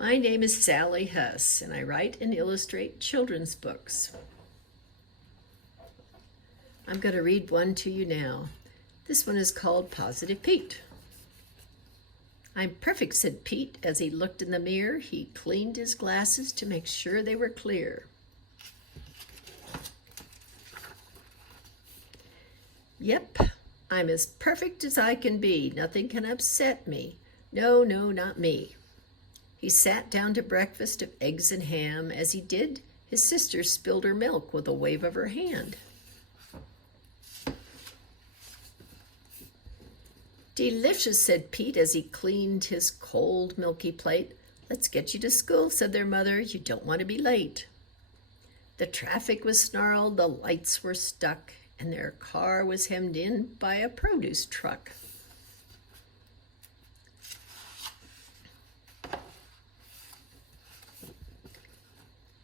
My name is Sally Huss, and I write and illustrate children's books. I'm going to read one to you now. This one is called Positive Pete. "I'm perfect," said Pete as he looked in the mirror. He cleaned his glasses to make sure they were clear. "Yep, I'm as perfect as I can be. Nothing can upset me. No, not me." He sat down to breakfast of eggs and ham. As he did, his sister spilled her milk with a wave of her hand. "Delicious," said Pete as he cleaned his cold, milky plate. "Let's get you to school," said their mother. "You don't want to be late." The traffic was snarled, the lights were stuck, and their car was hemmed in by a produce truck.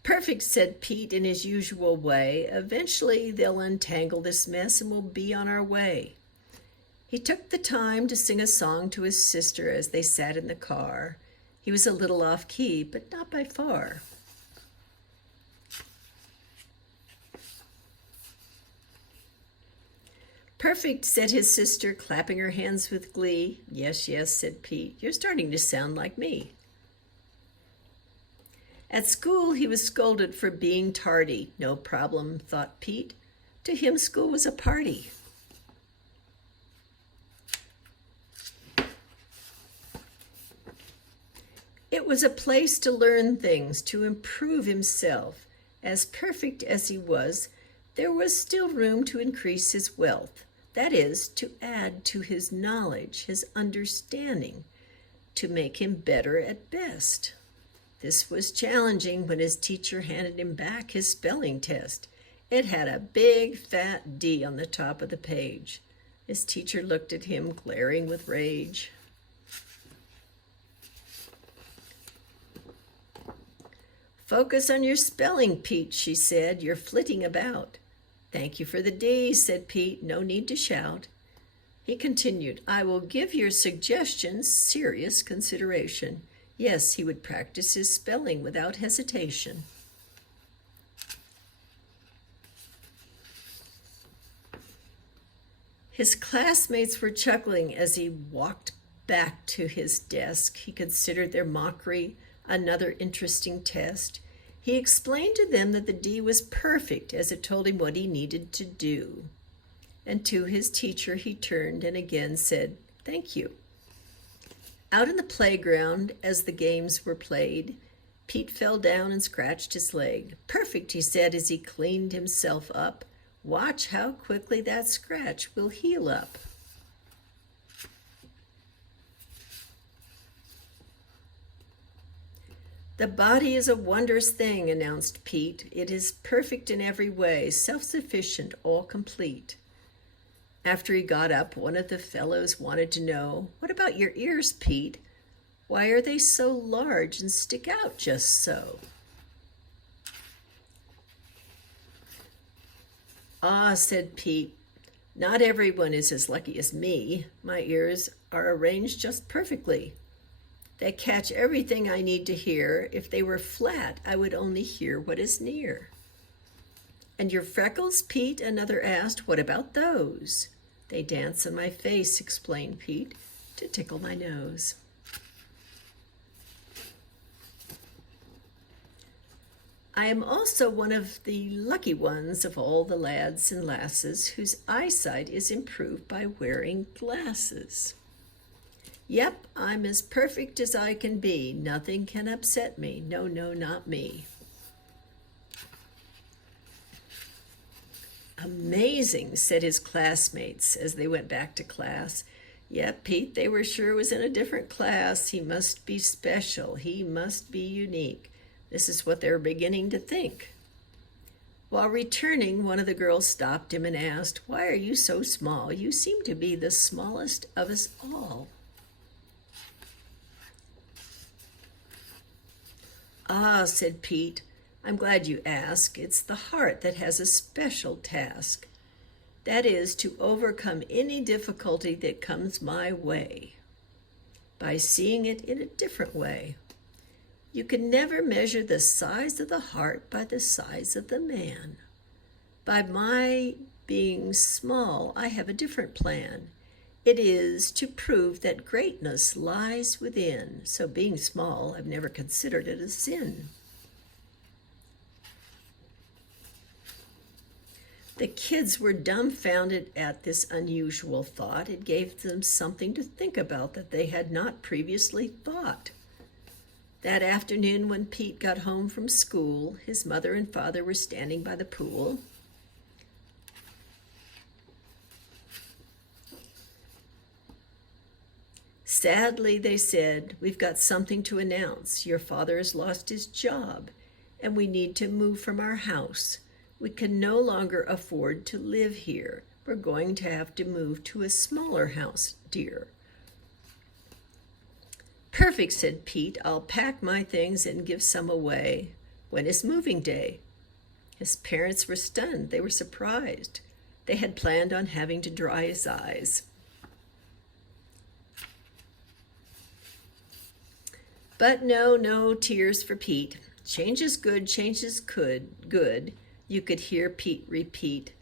"Perfect," said Pete in his usual way. "Eventually they'll untangle this mess and we'll be on our way." He took the time to sing a song to his sister as they sat in the car. He was a little off key, but not by far. "Perfect," said his sister, clapping her hands with glee. Yes, said Pete. "You're starting to sound like me." At school, he was scolded for being tardy. No problem, thought Pete. To him, school was a party. It was a place to learn things, to improve himself. As perfect as he was, there was still room to increase his wealth. That is, to add to his knowledge, his understanding, to make him better at best. This was challenging when his teacher handed him back his spelling test. It had a big fat D on the top of the page. His teacher looked at him, glaring with rage. "Focus on your spelling, Pete," she said. "You're flitting about." "Thank you for the D," said Pete. "No need to shout." He continued, "I will give your suggestions serious consideration." Yes, he would practice his spelling without hesitation. His classmates were chuckling as he walked back to his desk. He considered their mockery another interesting test. He explained to them that the D was perfect as it told him what he needed to do. And to his teacher he turned and again said, "Thank you." Out in the playground, as the games were played, Pete fell down and scratched his leg. "Perfect," he said as he cleaned himself up. "Watch how quickly that scratch will heal up." "The body is a wondrous thing," announced Pete. "It is perfect in every way, self-sufficient, all complete." After he got up, one of the fellows wanted to know, "What about your ears, Pete? Why are they so large and stick out just so?" "Ah," said Pete, "not everyone is as lucky as me. My ears are arranged just perfectly. They catch everything I need to hear. If they were flat, I would only hear what is near." "And your freckles, Pete?" another asked. "What about those?" "They dance on my face," explained Pete, "to tickle my nose." "I am also one of the lucky ones of all the lads and lasses whose eyesight is improved by wearing glasses." "Yep, I'm as perfect as I can be. Nothing can upset me. No, not me." "Amazing," said his classmates as they went back to class. Yep, Pete, they were sure was in a different class. He must be special. He must be unique. This is what they were beginning to think. While returning, one of the girls stopped him and asked, "Why are you so small? You seem to be the smallest of us all." "Ah," said Pete, "I'm glad you ask. It's the heart that has a special task. That is, to overcome any difficulty that comes my way by seeing it in a different way. You can never measure the size of the heart by the size of the man. By my being small, I have a different plan. It is to prove that greatness lies within. So being small, I've never considered it a sin. The kids were dumbfounded at this unusual thought. It gave them something to think about that they had not previously thought. That afternoon when Pete got home from school, his mother and father were standing by the pool. Sadly, they said, "We've got something to announce. Your father has lost his job, and we need to move from our house. We can no longer afford to live here. We're going to have to move to a smaller house, dear." "Perfect," said Pete. "I'll pack my things and give some away. When is moving day?" His parents were stunned. They were surprised. They had planned on having to dry his eyes. But no tears for Pete. "Change is good, change is good." You could hear Pete repeat,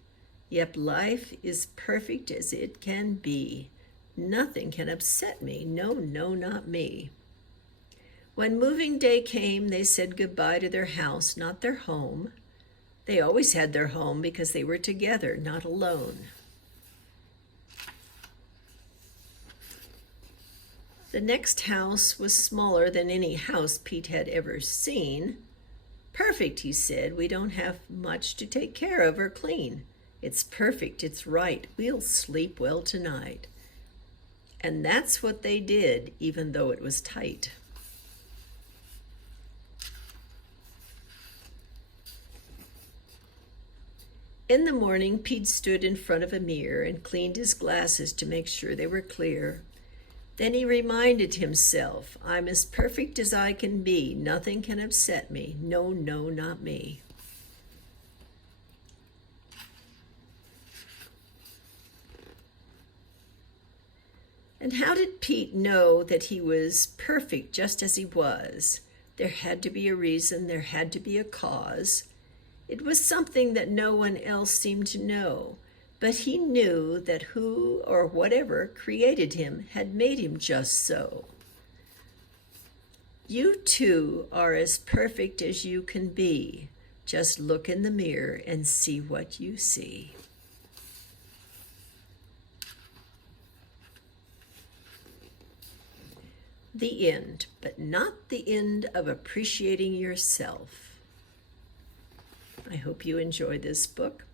"Yep, life is perfect as it can be. Nothing can upset me. No, not me." When moving day came, they said goodbye to their house, not their home. They always had their home because they were together, not alone. The next house was smaller than any house Pete had ever seen. "Perfect," he said. "We don't have much to take care of or clean. It's perfect, it's right. We'll sleep well tonight." And that's what they did, even though it was tight. In the morning, Pete stood in front of a mirror and cleaned his glasses to make sure they were clear. Then he reminded himself, "I'm as perfect as I can be. Nothing can upset me. No, not me." And how did Pete know that he was perfect just as he was? There had to be a reason. There had to be a cause. It was something that no one else seemed to know. But he knew that who or whatever created him had made him just so. You too are as perfect as you can be. Just look in the mirror and see what you see. The end, but not the end of appreciating yourself. I hope you enjoy this book.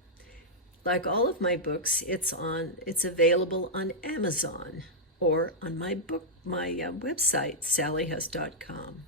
Like all of my books, it's available on Amazon or on my website, sallyhuss.com.